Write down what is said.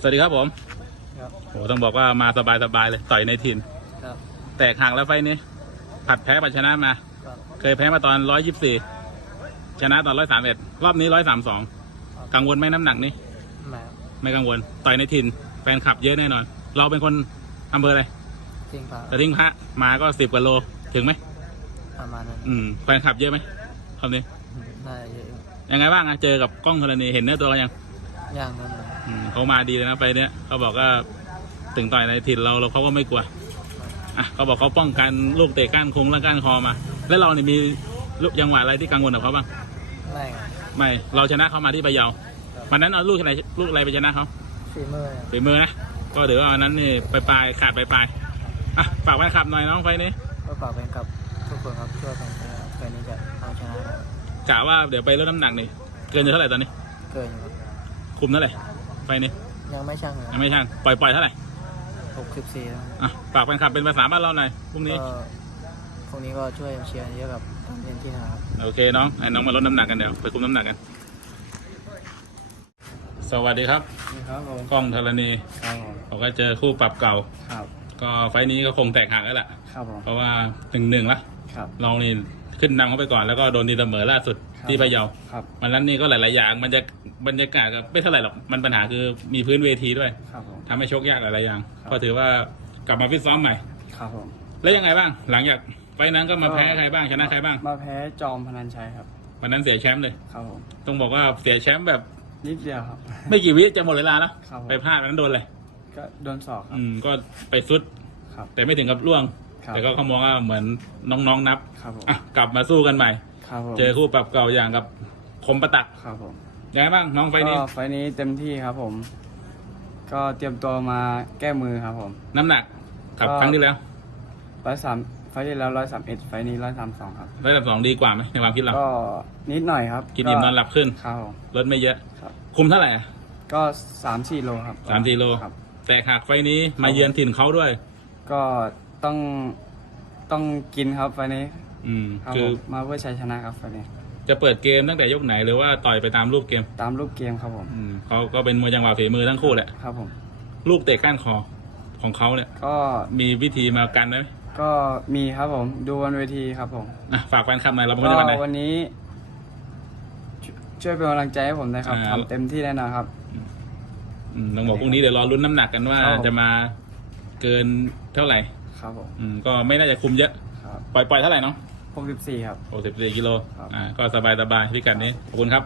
สวัสดีครับผมครับโหต้องบอกว่ามาสบายสบายๆเลยต่อยในถิ่น ครับ แตกห่างแล้วไฟล์นี้ ผัดแพ้ผัดชนะมา ครับ เคยแพ้มาตอนร้อยยี่สี่ชนะตอนร้อยสามเอ็ดรอบนี้ร้อยสามสองกังวลไหมน้ำหนักนี้แหมครับไม่กังวล ต่อยในถิ่น แฟนคลับเยอะแน่นอน เราเป็นคนอำเภออะไรจริงครับกระทิงพระมาก็สิบกว่าโลถึงไหมประมาณนั้นอืมแฟนคลับเยอะไหมคำนี้น่าจะเยอะอยู่ยังไงบ้างอะเจอกับกล้องธรณีเห็นเนื้อตัวกันยังย่างนั้นเลย อืมเขามาดีเลยนะไปเนี้ยเขาบอกว่าถึงต่อยในถิ่นเราเราเขาก็ไม่กลัวอะเขาบอกเขาป้องกันลูกเตะก้านคงและก้านคอมา แล้วเราเนี่ยมีลูกยังหวะอะไรที่กังวลกับเขาบ้างไม่ครับไม่เราชนะเขามาที่พะเยาครับวันนั้นเอาลูกอะไรลูกอะไรไปชนะเขาฝีมือครับฝีมือนะก็ถือว่าวันนั้นนี่ไปปลายๆขาดไปปลายๆอะฝากไว้ขับหน่อยน้องไฟนี้ก็ฝากเป็นกับทุกคนครับช่วยกันนะครับเพื่อนี้จะเอาชนะครับกะว่าเดี๋ยวไปลดน้ำหนักนี่เกินจะเท่าไหร่ตอนนี้ เกินอยู่ครับคุมเท่าไหร่ ไฟนี้ยังไม่ช่างเลยคยัรับงไม่ช่างปล่อยปล่อยเท่าไหร่หกสิบสี่แล้วอะฝากแฟนคลับเป็นภาษาบ้านเราหน่อยพรุ่งนี้ก็พรุ่งนี้ก็ช่วยเชียร์เยอะกับทางเต็มที่นะครับโอเคน้องให้น้องมาลดน้ำหนักกันเดี๋ยวไปคุมน้ำหนักกัน สวัสดีครับครับผมกล้องธรณีครับผมเราก็เจอคู่ปรับเก่า ครับ ก็ไฟล์นี้ก็คงแตกหักแล้วล่ะ ครับผมเพราะว่าหนึ่งหนึ่งละ ครับลองนี่ขึ้นนำเขาไปก่อนแล้วก็โดนทีเสมอล่าสุดครับ ที่พะเยาครับมันนั้นนี่ก็หลาย ๆ อย่างมันจะบรรยากาศก็ไม่เท่าไหร่หรอกมันปัญหาคือมีพื้นเวทีด้วยครับผม ทำให้ชกยากหลาย ๆ อย่างครับ ก็ถือว่ากลับมาฟิตซ้อมใหม่ ครับผมแล้วยังไงบ้าง หลังจากไฟล์นั้นก็มาแพ้ใครบ้างชนะใครบ้างมาแพ้จอมพนันชัยครับ วันนั้นเสียแชมป์เลย ครับผมต้องบอกว่าเสียแชมป์แบบนิดเดียวครับ ไม่กี่วิจะหมดเวลาแล้วครับผม ไปพลาดวันนั้นโดนเลยก็โดนสอกครับอืมก็ไปซุด ครับ แต่ไม่ถึงกับล่วง ครับแต่ก็เขามองว่าเหมือนน้องๆนับครับผมอะกลับมาสู้กันใหม่ ครับผมเจอคู่ปรับเก่าอย่างกับคมประตักครับผมยังไงบ้างน้องไฟล์นี้ก็ไฟล์นี้เต็มที่ครับผม ก็เตรียมตัวมาแก้มือครับผม น้ำหนักกับก็ ครั้งที่แล้วร้อยสามไฟล์ที่แล้วร้อยสามเอ็ดไฟล์นี้ร้อยสามสองครับ ระดับสองดีกว่าไหมในความคิดเรา ก็นิดหน่อยครับกินอิ่มนอนหลับขึ้น ครับผม ลดไม่เยอะ ครับ คุมเท่าไหร่อะก็สามสี่โลครับสามสี่โล ครับ แต่หากไฟล์นี้มาเยือนถิ่นเขาด้วย ก็ ต้องต้องกินครับไฟล์นี้อืมครับคืผอมมาเพื่อชัยชนะครับไฟล์นี้จะเปิดเกมตั้งแต่ยกไหนหรือว่าต่อยไปตามรูปเกม ตามรูปเกมครับผมอืมเขาก็เป็นมวยจังหวะฝีมือทั้งคู่แหละ ครับผม ลูกเตะก้านคอของเขาเนี่ย ก็มีวิธีมากันไหมก็มีครับผมดูบนเวทีครับผมอะฝากแฟนคลับหน่อยเราเป็นคก็นจังหวัดไหน วันนี้ช่วยช่วยเป็นกำลังใจให้ผมนะครับอ่า ทำเต็มที่แน่นอนครับ อืมต้องบอกพรุ่งนี้เดี๋ยวรอลุ้นน้ำหนักกันว่าครับผม จะมาเกินเท่าไหร่ ครับผมอืมก็ไม่น่าจะคุมเยอะ ครับปล่อยปล่อยเท่าไหร่เนาะหกสิบสี่ครับ 64กิโล ครับ อ่า ก็สบายสบายพิกัดนี้ ขอบคุณครับ